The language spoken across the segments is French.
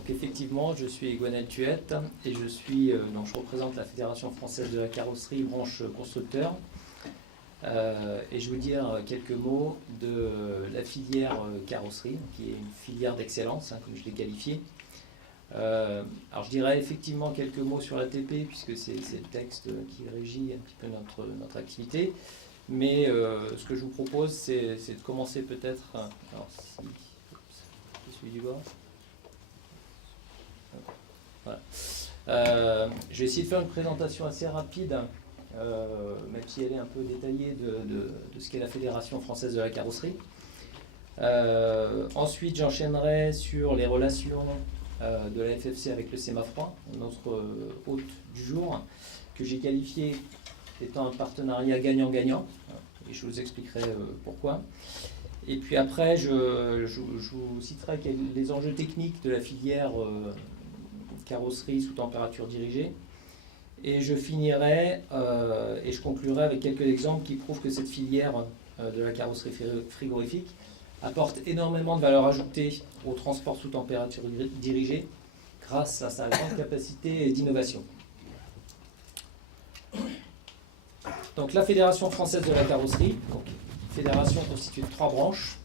Donc effectivement, je suis Gwenaël Thuette et donc je représente la Fédération française de la carrosserie, branche constructeur. Et je vais vous dire quelques mots de la filière carrosserie, qui est une filière d'excellence, comme je l'ai qualifiée. Alors je dirais effectivement quelques mots sur l'ATP, puisque c'est le texte qui régit un petit peu notre activité. Mais ce que je vous propose, c'est de commencer peut-être... Alors, si je suis du bord. Voilà. Je vais essayer de faire une présentation assez rapide, même si elle est un peu détaillée, de ce qu'est la Fédération française de la carrosserie. Ensuite, j'enchaînerai sur les relations de la FFC avec le SEMAFROID, notre hôte du jour, que j'ai qualifié étant un partenariat gagnant-gagnant, et je vous expliquerai pourquoi. Et puis après, je vous citerai les enjeux techniques de la filière carrosserie sous température dirigée. Et je finirai et je conclurai avec quelques exemples qui prouvent que cette filière de la carrosserie frigorifique apporte énormément de valeur ajoutée au transport sous température dirigée grâce à sa grande capacité d'innovation. Donc la Fédération française de la carrosserie, fédération constituée de 3 branches,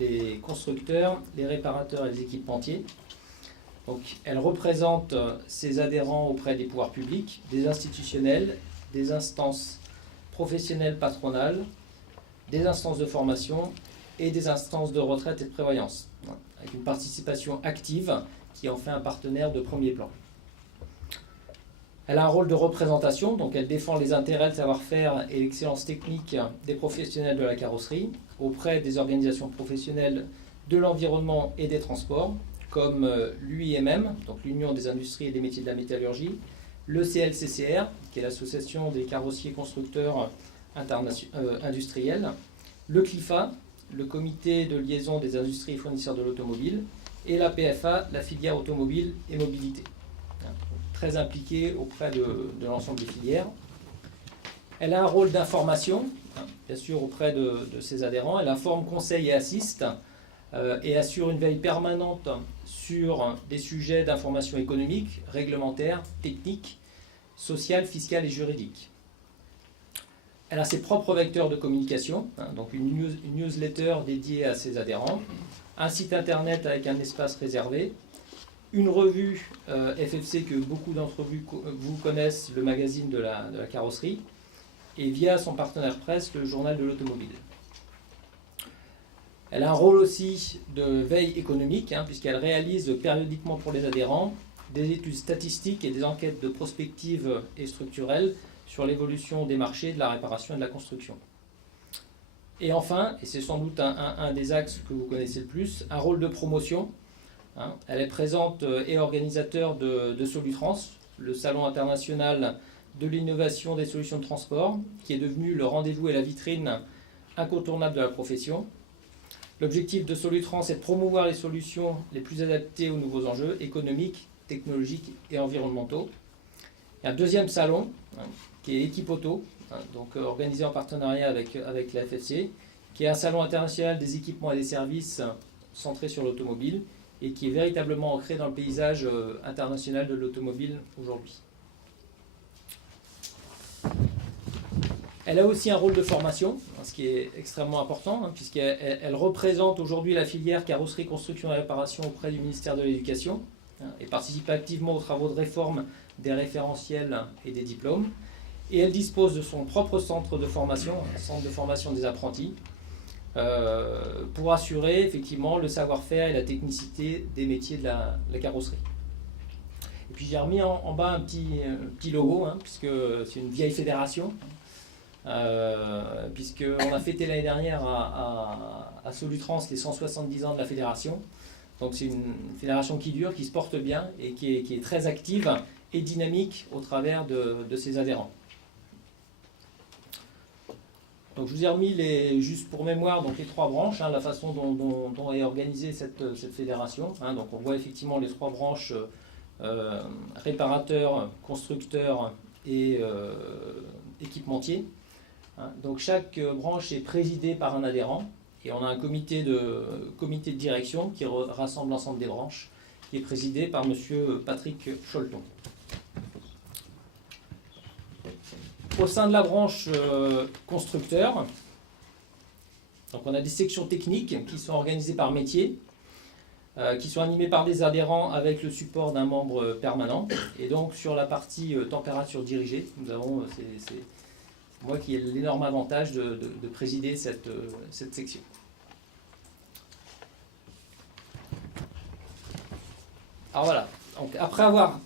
les constructeurs, les réparateurs et les équipementiers. Donc, elle représente ses adhérents auprès des pouvoirs publics, des institutionnels, des instances professionnelles patronales, des instances de formation et des instances de retraite et de prévoyance, avec une participation active qui en fait un partenaire de premier plan. Elle a un rôle de représentation, donc elle défend les intérêts, le savoir-faire et l'excellence technique des professionnels de la carrosserie auprès des organisations professionnelles de l'environnement et des transports, comme l'UIMM, donc l'Union des industries et des métiers de la métallurgie, le CLCCR, qui est l'association des carrossiers constructeurs industriels, le CLIFA, le comité de liaison des industries et fournisseurs de l'automobile, et la PFA, la filière automobile et mobilité. Très impliquée auprès de l'ensemble des filières. Elle a un rôle d'information, bien sûr auprès de ses adhérents. Elle informe, conseille et assiste, et assure une veille permanente sur des sujets d'information économique, réglementaire, technique, sociale, fiscale et juridique. Elle a ses propres vecteurs de communication, donc une newsletter dédiée à ses adhérents, un site internet avec un espace réservé, une revue FFC que beaucoup d'entre vous connaissent, le magazine de la carrosserie, et via son partenaire presse, le journal de l'automobile. Elle a un rôle aussi de veille économique, puisqu'elle réalise périodiquement pour les adhérents des études statistiques et des enquêtes de prospective et structurelles sur l'évolution des marchés, de la réparation et de la construction. Et enfin, et c'est sans doute un des axes que vous connaissez le plus, un rôle de promotion. Elle est présente et organisateur de Solutrans, le salon international de l'innovation des solutions de transport, qui est devenu le rendez-vous et la vitrine incontournable de la profession. L'objectif de Solutrans est de promouvoir les solutions les plus adaptées aux nouveaux enjeux économiques, technologiques et environnementaux. Il y a un deuxième salon, qui est Équipe Auto, donc organisé en partenariat avec la FFC, qui est un salon international des équipements et des services centré sur l'automobile et qui est véritablement ancré dans le paysage international de l'automobile aujourd'hui. Elle a aussi un rôle de formation, ce qui est extrêmement important, puisqu'elle représente aujourd'hui la filière carrosserie, construction et réparation auprès du ministère de l'Éducation et participe activement aux travaux de réforme des référentiels et des diplômes. Et elle dispose de son propre centre de formation, un centre de formation des apprentis, pour assurer effectivement le savoir-faire et la technicité des métiers de la carrosserie. Et puis j'ai remis en bas un petit logo, puisque c'est une vieille fédération, puisqu'on a fêté l'année dernière à Solutrans les 170 ans de la fédération. Donc c'est une fédération qui dure, qui se porte bien et qui est très active et dynamique au travers de ses adhérents. Donc je vous ai remis, juste pour mémoire, donc les 3 branches, la façon dont est organisée cette fédération. Donc on voit effectivement les 3 branches, réparateurs, constructeurs et équipementiers. Donc chaque branche est présidée par un adhérent et on a un comité de direction qui rassemble l'ensemble des branches qui est présidé par M. Patrick Cholton. Au sein de la branche constructeur, donc on a des sections techniques qui sont organisées par métier, qui sont animées par des adhérents avec le support d'un membre permanent. Et donc sur la partie température dirigée, nous avons, c'est moi qui ai l'énorme avantage de présider cette section. Alors voilà, donc après avoir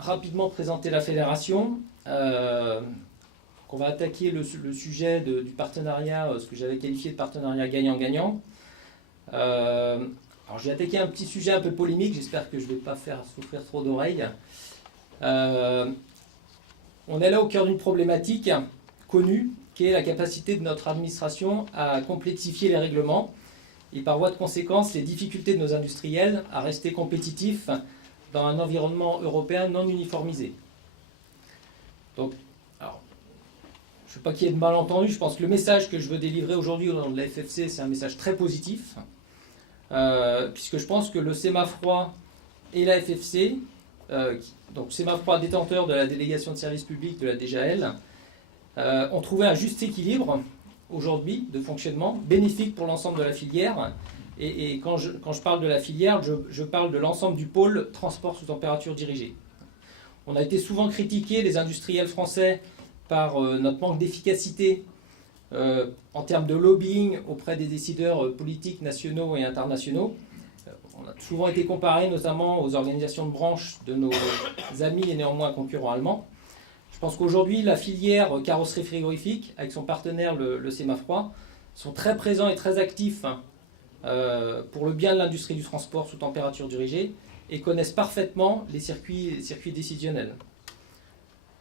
rapidement présenté la fédération, on va attaquer le sujet du partenariat, ce que j'avais qualifié de partenariat gagnant-gagnant. Alors j'ai attaqué un petit sujet un peu polémique, j'espère que je ne vais pas faire souffrir trop d'oreilles. On est là au cœur d'une problématique connue, qui est la capacité de notre administration à complexifier les règlements et par voie de conséquence les difficultés de nos industriels à rester compétitifs dans un environnement européen non uniformisé. Donc, alors, je ne veux pas qu'il y ait de malentendus, je pense que le message que je veux délivrer aujourd'hui au nom de la FFC, c'est un message très positif, puisque je pense que le CEMAFROID et la FFC, donc CEMAFROID détenteur de la délégation de service public de la DGAL, ont trouvé un juste équilibre aujourd'hui de fonctionnement, bénéfique pour l'ensemble de la filière. Et quand je parle de la filière, je parle de l'ensemble du pôle transport sous température dirigée. On a été souvent critiqués, les industriels français, par notre manque d'efficacité en termes de lobbying auprès des décideurs politiques nationaux et internationaux. On a souvent été comparés notamment aux organisations de branche de nos amis et néanmoins concurrents allemands. Je pense qu'aujourd'hui, la filière carrosserie frigorifique, avec son partenaire le CEMAFROID, sont très présents et très actifs pour le bien de l'industrie du transport sous température dirigée et connaissent parfaitement les circuits décisionnels.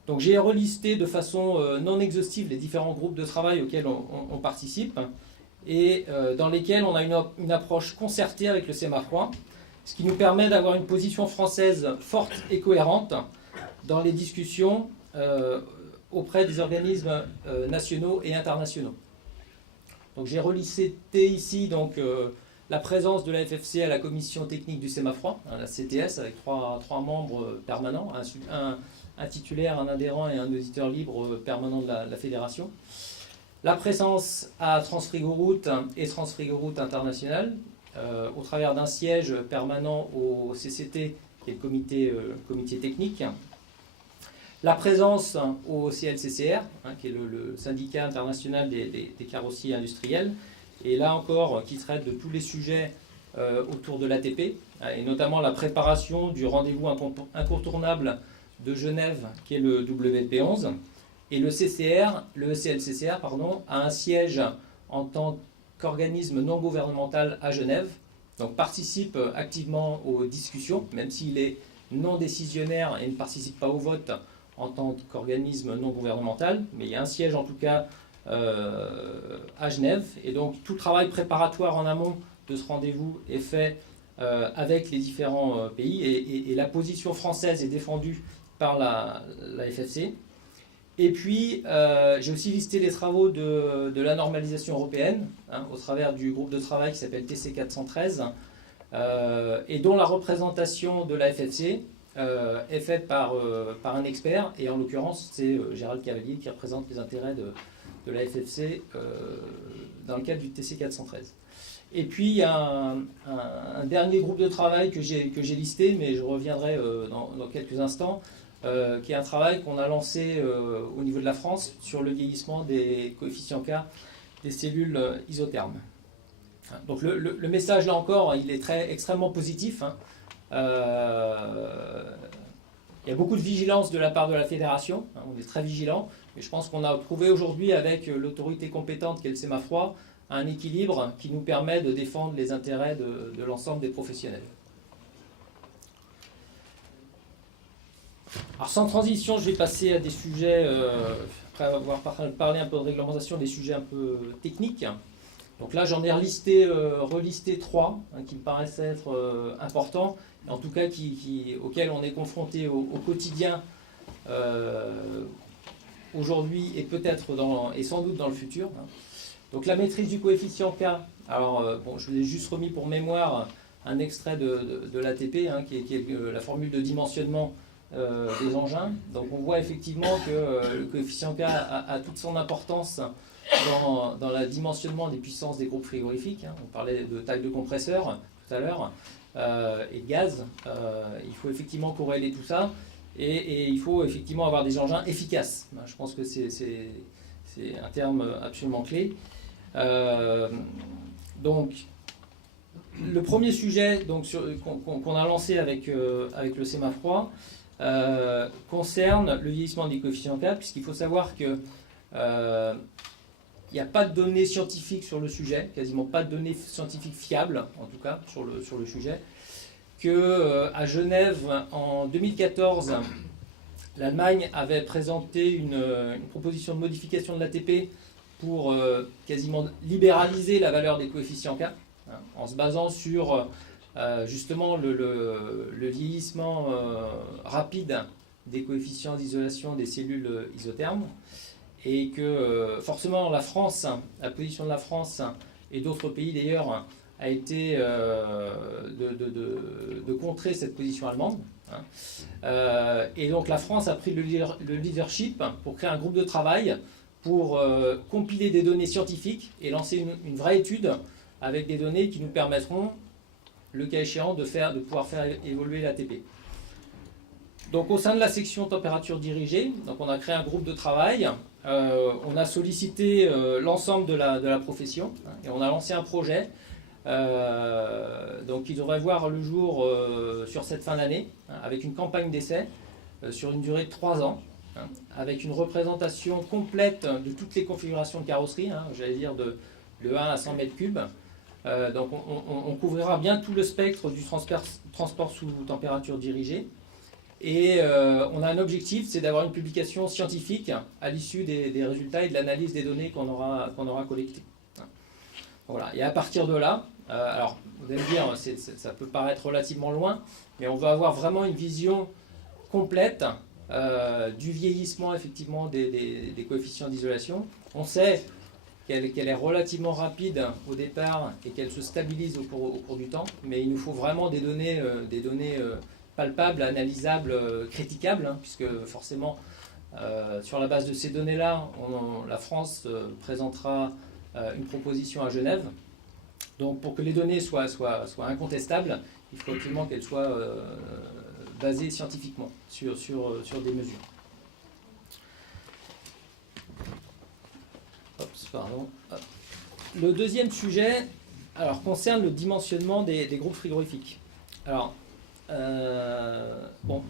Donc j'ai relisté de façon non exhaustive les différents groupes de travail auxquels on participe et dans lesquels on a une approche concertée avec le CEMAFROID, ce qui nous permet d'avoir une position française forte et cohérente dans les discussions auprès des organismes nationaux et internationaux. Donc j'ai relisté ici donc, la présence de la FFC à la commission technique du CEMAFROID, la CTS, avec trois membres permanents, un titulaire, un adhérent et un auditeur libre permanent de la fédération. La présence à Transfrigoroute et Transfrigoroute International, au travers d'un siège permanent au CCT, qui est le comité technique. La présence au CLCCR, qui est le syndicat international des carrossiers industriels, et là encore qui traite de tous les sujets autour de l'ATP, et notamment la préparation du rendez-vous incontournable de Genève, qui est le WP11, et le CLCCR, a un siège en tant qu'organisme non gouvernemental à Genève, donc participe activement aux discussions, même s'il est non décisionnaire et ne participe pas au vote en tant qu'organisme non gouvernemental, mais il y a un siège en tout cas à Genève, et donc tout le travail préparatoire en amont de ce rendez-vous est fait avec les différents pays, et la position française est défendue par la FFC. Et puis j'ai aussi listé les travaux de la normalisation européenne, au travers du groupe de travail qui s'appelle TC 413, et dont la représentation de la FFC est faite par un expert, et en l'occurrence c'est Gérald Cavalier qui représente les intérêts de la FFC dans le cadre du TC 413. Et puis il y a un dernier groupe de travail que j'ai listé, mais je reviendrai dans quelques instants, qui est un travail qu'on a lancé au niveau de la France sur le vieillissement des coefficients K des cellules isothermes. Donc le message là encore, il est extrêmement positif. Il y a beaucoup de vigilance de la part de la fédération, on est très vigilant, mais je pense qu'on a trouvé aujourd'hui avec l'autorité compétente qu'est le CEMAFROID un équilibre qui nous permet de défendre les intérêts de l'ensemble des professionnels. Alors sans transition, je vais passer à des sujets, après avoir parlé un peu de réglementation, des sujets un peu techniques. Donc là, j'en ai relisté trois qui me paraissent être importants, en tout cas auxquels on est confronté au quotidien aujourd'hui et peut-être et sans doute dans le futur. Donc la maîtrise du coefficient K, alors bon, je vous ai juste remis pour mémoire un extrait de l'ATP, hein, qui est la formule de dimensionnement des engins. Donc on voit effectivement que le coefficient K a toute son importance dans le dimensionnement des puissances des groupes frigorifiques. Hein. On parlait de taille de compresseur tout à l'heure, et de gaz. Il faut effectivement corréler tout ça, et il faut effectivement avoir des engins efficaces. Je pense que c'est un terme absolument clé. Donc, le premier sujet qu'on a lancé avec le SEMA-FROID concerne le vieillissement des coefficients K, puisqu'il faut savoir que il n'y a pas de données scientifiques sur le sujet, quasiment pas de données scientifiques fiables, en tout cas, sur le sujet. À Genève, en 2014, l'Allemagne avait présenté une proposition de modification de l'ATP pour quasiment libéraliser la valeur des coefficients K, hein, en se basant sur justement le vieillissement rapide des coefficients d'isolation des cellules isothermes. Et que forcément la position de la France et d'autres pays d'ailleurs a été de contrer cette position allemande. Hein. Et donc la France a pris le leadership pour créer un groupe de travail pour compiler des données scientifiques et lancer une vraie étude avec des données qui nous permettront, le cas échéant, de pouvoir faire évoluer l'ATP. Donc au sein de la section température dirigée, donc on a créé un groupe de travail. On a sollicité l'ensemble de la profession, hein, et on a lancé un projet donc qui devrait voir le jour sur cette fin d'année, hein, avec une campagne d'essai sur une durée de 3 ans, hein, avec une représentation complète de toutes les configurations de carrosserie, hein, j'allais dire de 1 à 100 mètres cubes. Donc on couvrira bien tout le spectre du transport sous température dirigée. Et on a un objectif, c'est d'avoir une publication scientifique à l'issue des résultats et de l'analyse des données qu'on aura collectées. Voilà. Et à partir de là, alors vous allez me dire, ça peut paraître relativement loin, mais on va avoir vraiment une vision complète du vieillissement effectivement des coefficients d'isolation. On sait qu'elle est relativement rapide au départ et qu'elle se stabilise au cours du temps, mais il nous faut vraiment des données palpables, analysables, critiquables, hein, puisque forcément, sur la base de ces données-là, la France présentera une proposition à Genève. Donc pour que les données soient incontestables, il faut absolument qu'elles soient basées scientifiquement sur des mesures. Pardon. Le deuxième sujet concerne le dimensionnement des groupes frigorifiques. Alors, bon,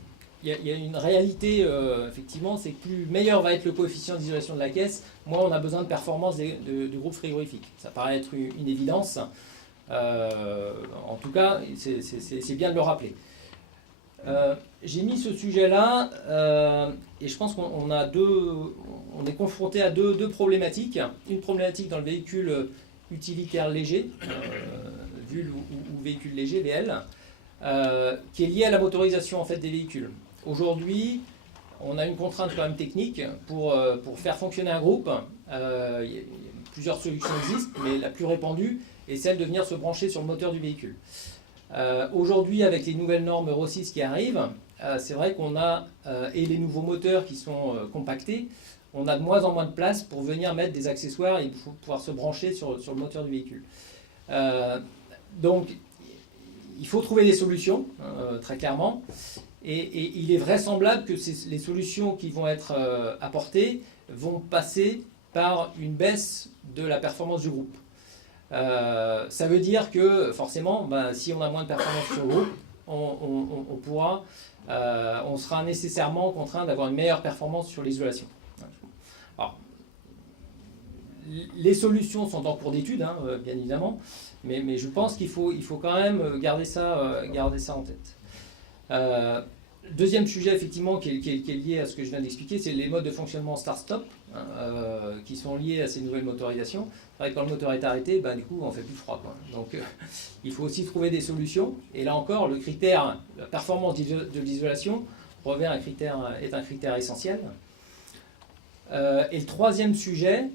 il y a une réalité, effectivement, c'est que plus meilleur va être le coefficient d'isolation de la caisse, moins on a besoin de performance de groupes frigorifiques. Ça paraît être une évidence. En tout cas, c'est bien de le rappeler. J'ai mis ce sujet-là, et je pense qu'on est confronté à deux problématiques. Une problématique dans le véhicule utilitaire léger, VUL ou véhicule léger, VL, qui est liée à la motorisation en fait, des véhicules. Aujourd'hui, on a une contrainte quand même technique pour faire fonctionner un groupe. Plusieurs solutions existent, mais la plus répandue est celle de venir se brancher sur le moteur du véhicule. Aujourd'hui, avec les nouvelles normes Euro 6 qui arrivent, c'est vrai qu'on a, et les nouveaux moteurs qui sont compactés, on a de moins en moins de place pour venir mettre des accessoires et pouvoir se brancher sur le moteur du véhicule. Donc, il faut trouver des solutions, très clairement, et il est vraisemblable que les solutions qui vont être apportées vont passer par une baisse de la performance du groupe. Ça veut dire que forcément, si on a moins de performance sur le groupe, on sera nécessairement contraint d'avoir une meilleure performance sur l'isolation. Alors, les solutions sont en cours d'étude, hein, bien évidemment, mais je pense qu'il faut quand même garder ça en tête. Deuxième sujet, effectivement, qui est lié à ce que je viens d'expliquer, c'est les modes de fonctionnement start-stop, hein, qui sont liés à ces nouvelles motorisations. C'est vrai que quand le moteur est arrêté, du coup, on fait plus froid, quoi. Donc, il faut aussi trouver des solutions. Et là encore, le critère, la performance de l'isolation, est un critère essentiel. Et le troisième sujet,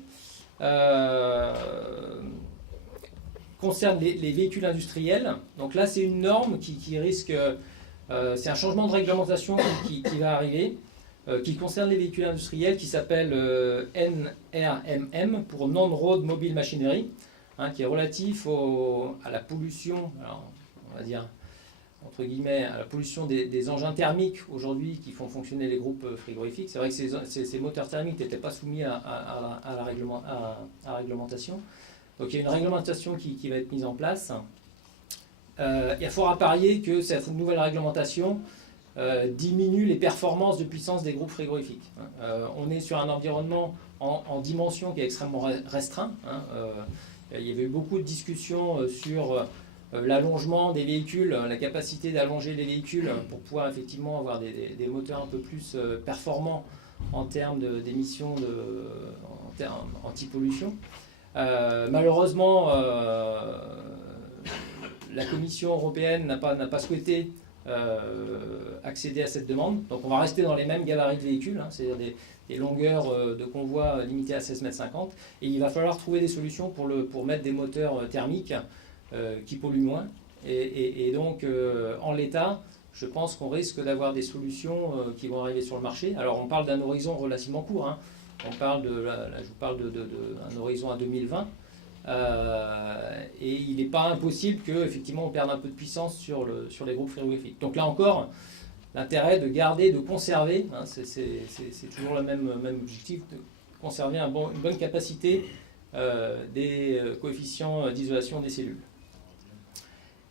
concerne les véhicules industriels. Donc là, c'est une norme qui risque, c'est un changement de réglementation qui va arriver, qui concerne les véhicules industriels, qui s'appelle NRMM, pour Non-Road Mobile Machinery, hein, qui est relatif à la pollution, alors, on va dire, entre guillemets, à la pollution des engins thermiques aujourd'hui qui font fonctionner les groupes frigorifiques. C'est vrai que ces moteurs thermiques n'étaient pas soumis à la réglementation. Donc il y a une réglementation qui va être mise en place. Il faut à parier que cette nouvelle réglementation diminue les performances de puissance des groupes frigorifiques. On est sur un environnement en dimension qui est extrêmement restreint. Il y avait eu beaucoup de discussions sur l'allongement des véhicules, la capacité d'allonger les véhicules pour pouvoir effectivement avoir des moteurs un peu plus performants en termes d'émissions en termes anti-pollution. Malheureusement, la Commission européenne n'a pas souhaité accéder à cette demande. Donc on va rester dans les mêmes gabarits de véhicules, hein, c'est-à-dire des longueurs de convoi limitées à 16,50 m. Et il va falloir trouver des solutions pour mettre des moteurs thermiques qui polluent moins. Et donc, en l'état, je pense qu'on risque d'avoir des solutions qui vont arriver sur le marché. Alors, on parle d'un horizon relativement court. Hein. On parle là, je vous parle d'un horizon à 2020. Et il n'est pas impossible qu'effectivement on perde un peu de puissance sur les groupes frigorifiques. Donc là encore, l'intérêt de garder, de conserver, hein, c'est toujours le même objectif, de conserver une bonne capacité des coefficients d'isolation des cellules.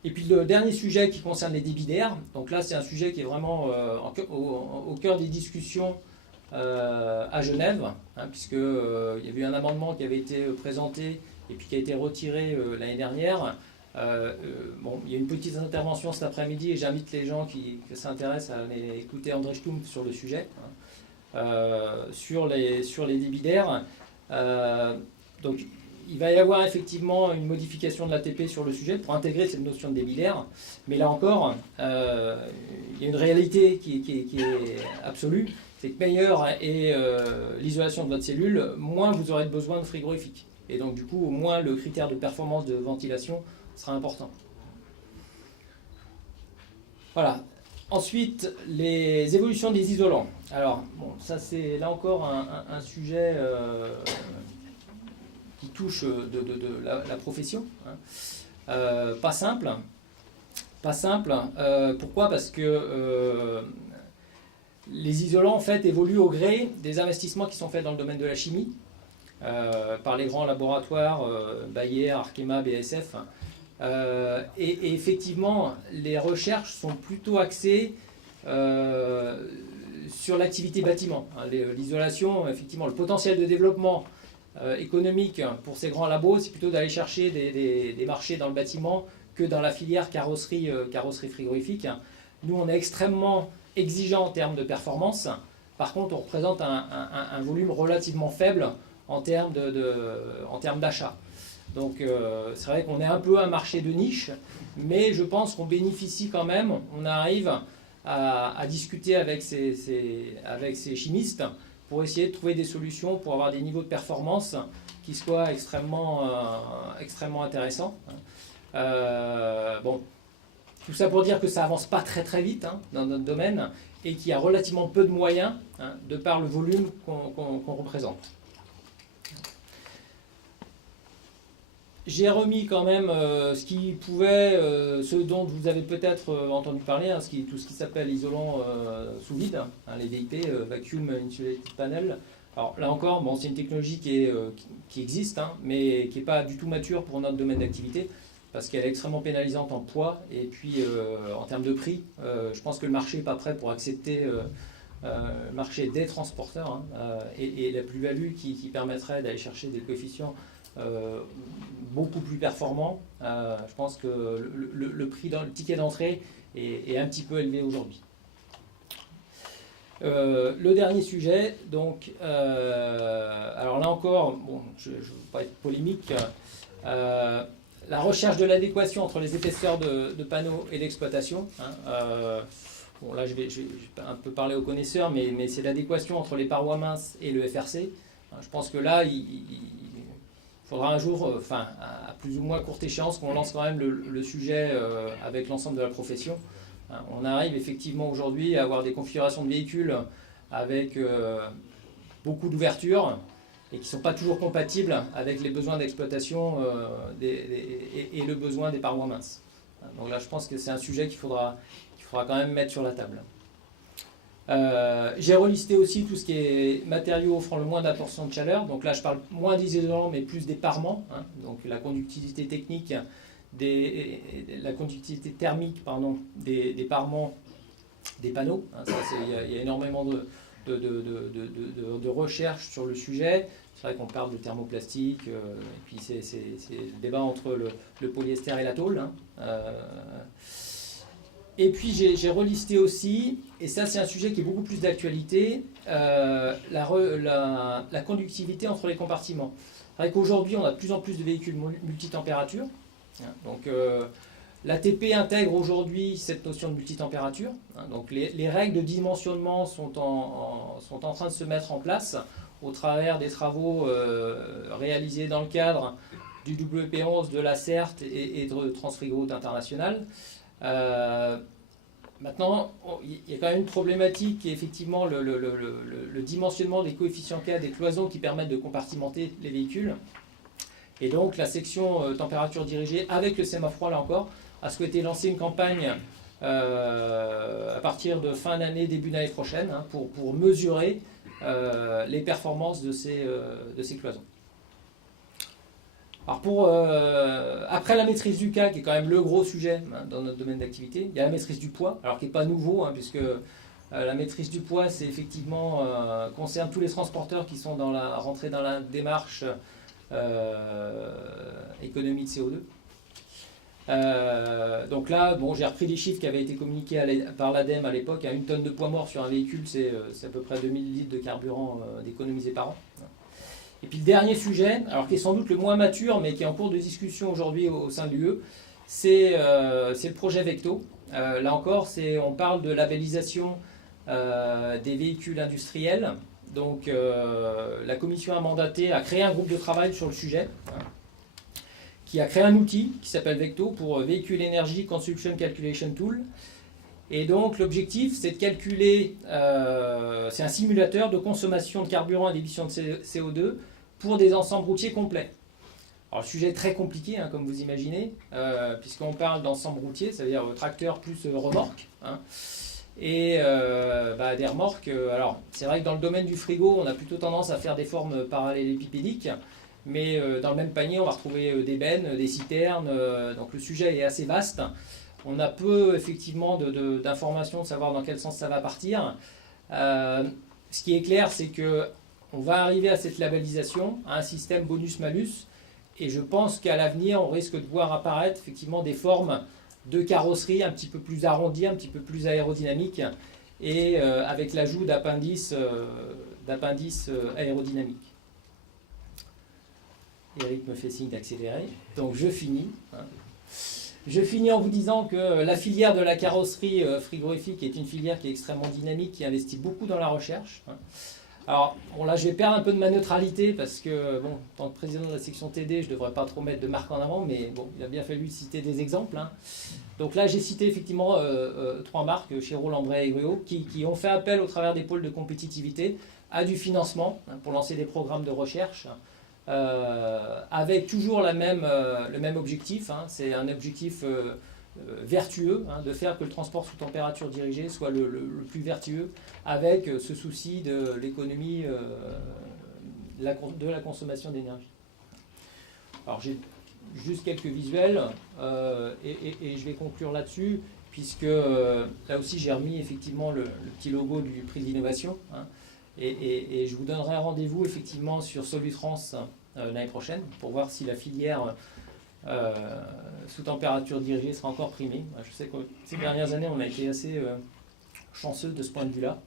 Et puis le dernier sujet qui concerne les débits d'air, donc là c'est un sujet qui est vraiment au cœur des discussions à Genève, hein, puisqu'il y avait eu un amendement qui avait été présenté et puis qui a été retiré l'année dernière. Bon, il y a une petite intervention cet après-midi et j'invite les gens qui s'intéressent à aller écouter André Stumpf sur le sujet, hein, sur les débits d'air. Donc il va y avoir effectivement une modification de l'ATP sur le sujet pour intégrer cette notion de débit d'air, mais là encore, il y a une réalité qui est absolue, c'est que meilleure est l'isolation de votre cellule, moins vous aurez besoin de frigorifique. Et donc du coup, au moins le critère de performance de ventilation sera important. Voilà. Ensuite, les évolutions des isolants. Alors, bon, ça c'est là encore un sujet qui touche de la profession. Hein. Pas simple. Pas simple. Pourquoi ? Parce que les isolants en fait évoluent au gré des investissements qui sont faits dans le domaine de la chimie. Par les grands laboratoires Bayer, Arkema, BASF. Et effectivement, les recherches sont plutôt axées sur l'activité bâtiment. Hein, l'isolation, effectivement, le potentiel de développement économique pour ces grands labos, c'est plutôt d'aller chercher des marchés dans le bâtiment que dans la filière carrosserie frigorifique. Nous, on est extrêmement exigeant en termes de performance. Par contre, on représente un volume relativement faible en termes d'achat. Donc c'est vrai qu'on est un peu un marché de niche, mais je pense qu'on bénéficie quand même, on arrive à discuter avec ces chimistes pour essayer de trouver des solutions pour avoir des niveaux de performance qui soient extrêmement intéressants. Bon, tout ça pour dire que ça avance pas très vite, hein, dans notre domaine et qu'il y a relativement peu de moyens, hein, de par le volume qu'on représente. J'ai remis quand même ce dont vous avez peut-être entendu parler, hein, tout ce qui s'appelle isolant sous vide, hein, les VIP, Vacuum Insulated Panel. Alors là encore, bon, c'est une technologie qui existe, hein, mais qui n'est pas du tout mature pour notre domaine d'activité, parce qu'elle est extrêmement pénalisante en poids, et puis en termes de prix, je pense que le marché n'est pas prêt pour accepter le marché des transporteurs, hein, et la plus-value qui permettrait d'aller chercher des coefficients beaucoup plus performant. Je pense que le prix dans le ticket d'entrée est un petit peu élevé aujourd'hui. Le dernier sujet, donc, alors là encore, bon, je ne veux pas être polémique, la recherche de l'adéquation entre les épaisseurs de panneaux et d'exploitation. Hein, bon, là, je vais un peu parler aux connaisseurs, mais c'est l'adéquation entre les parois minces et le FRC. Je pense que là, faudra un jour, à plus ou moins courte échéance, qu'on lance quand même le sujet avec l'ensemble de la profession. On arrive effectivement aujourd'hui à avoir des configurations de véhicules avec beaucoup d'ouverture et qui ne sont pas toujours compatibles avec les besoins d'exploitation et le besoin des parois minces. Donc là, je pense que c'est un sujet qu'il faudra quand même mettre sur la table. J'ai relisté aussi tout ce qui est matériaux offrant le moins d'absorption de chaleur. Donc là, je parle moins d'isolants, mais plus des parements. Donc la conductivité technique, la conductivité thermique, pardon, des parements, des panneaux. Il y a énormément de recherche sur le sujet. C'est vrai qu'on parle de thermoplastique, et puis c'est le débat entre le polyester et la tôle. Et puis j'ai relisté aussi, et ça c'est un sujet qui est beaucoup plus d'actualité, la conductivité entre les compartiments. C'est vrai qu'aujourd'hui on a de plus en plus de véhicules multitempératures. Donc l'ATP intègre aujourd'hui cette notion de multitempérature. Donc les règles de dimensionnement sont en train de se mettre en place au travers des travaux réalisés dans le cadre du WP11, de la CERT et de Transfrigoroute International. Maintenant, il y a quand même une problématique qui est effectivement le dimensionnement des coefficients K des cloisons qui permettent de compartimenter les véhicules. Et donc la section température dirigée avec le sémaphore, là encore, a souhaité lancer une campagne à partir de fin d'année, début d'année prochaine, pour mesurer les performances de ces cloisons. Alors après la maîtrise du K, qui est quand même le gros sujet dans notre domaine d'activité, il y a la maîtrise du poids, alors qui n'est pas nouveau, puisque la maîtrise du poids, c'est effectivement concerne tous les transporteurs qui sont rentrés dans la démarche économie de CO2. Donc là, j'ai repris les chiffres qui avaient été communiqués par l'ADEME à l'époque. À 1 tonne de poids mort sur un véhicule, c'est à peu près 2000 litres de carburant d'économisé par an. Et puis le dernier sujet, alors qui est sans doute le moins mature, mais qui est en cours de discussion aujourd'hui au sein de l'UE, c'est le projet Vecto. Là encore, on parle de labellisation des véhicules industriels. Donc la commission a mandaté à créer un groupe de travail sur le sujet, qui a créé un outil qui s'appelle Vecto pour Vehicle Energy Consumption Calculation Tool. Et donc l'objectif, c'est de calculer, c'est un simulateur de consommation de carburant et d'émissions de CO2 pour des ensembles routiers complets. Alors le sujet est très compliqué, comme vous imaginez, puisqu'on parle d'ensemble routier, c'est-à-dire tracteur plus remorque. Et des remorques, alors c'est vrai que dans le domaine du frigo, on a plutôt tendance à faire des formes parallélépipédiques, mais dans le même panier, on va retrouver des bennes, des citernes, donc le sujet est assez vaste. On a peu effectivement d'informations de savoir dans quel sens ça va partir. Ce qui est clair, c'est qu'on va arriver à cette labellisation, à un système bonus-malus, et je pense qu'à l'avenir, on risque de voir apparaître effectivement des formes de carrosserie un petit peu plus arrondies, un petit peu plus aérodynamiques, et avec l'ajout d'appendices aérodynamiques. Eric me fait signe d'accélérer, donc je finis. Je finis en vous disant que la filière de la carrosserie frigorifique est une filière qui est extrêmement dynamique, qui investit beaucoup dans la recherche. Alors, là, je vais perdre un peu de ma neutralité parce que, en tant que président de la section TD, je ne devrais pas trop mettre de marque en avant, mais il a bien fallu citer des exemples. Donc là, j'ai cité effectivement 3 marques, Chéreau, Lambret et Gruau, qui ont fait appel au travers des pôles de compétitivité à du financement pour lancer des programmes de recherche. Avec toujours le même objectif, c'est un objectif vertueux, de faire que le transport sous température dirigée soit le plus vertueux, avec ce souci de l'économie de la consommation d'énergie. Alors j'ai juste quelques visuels et je vais conclure là-dessus, puisque là aussi j'ai remis effectivement le petit logo du prix de l'innovation. Et je vous donnerai rendez-vous effectivement sur Solutrans l'année prochaine pour voir si la filière sous température dirigée sera encore primée. Je sais que ces dernières années, on a été assez chanceux de ce point de vue-là.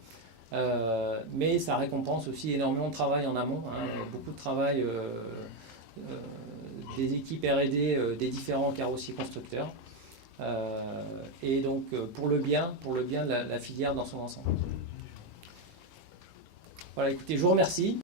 Mais ça récompense aussi énormément de travail en amont, beaucoup de travail des équipes R&D des différents carrossiers constructeurs. Et donc pour le bien de la filière dans son ensemble. Voilà, écoutez, je vous remercie.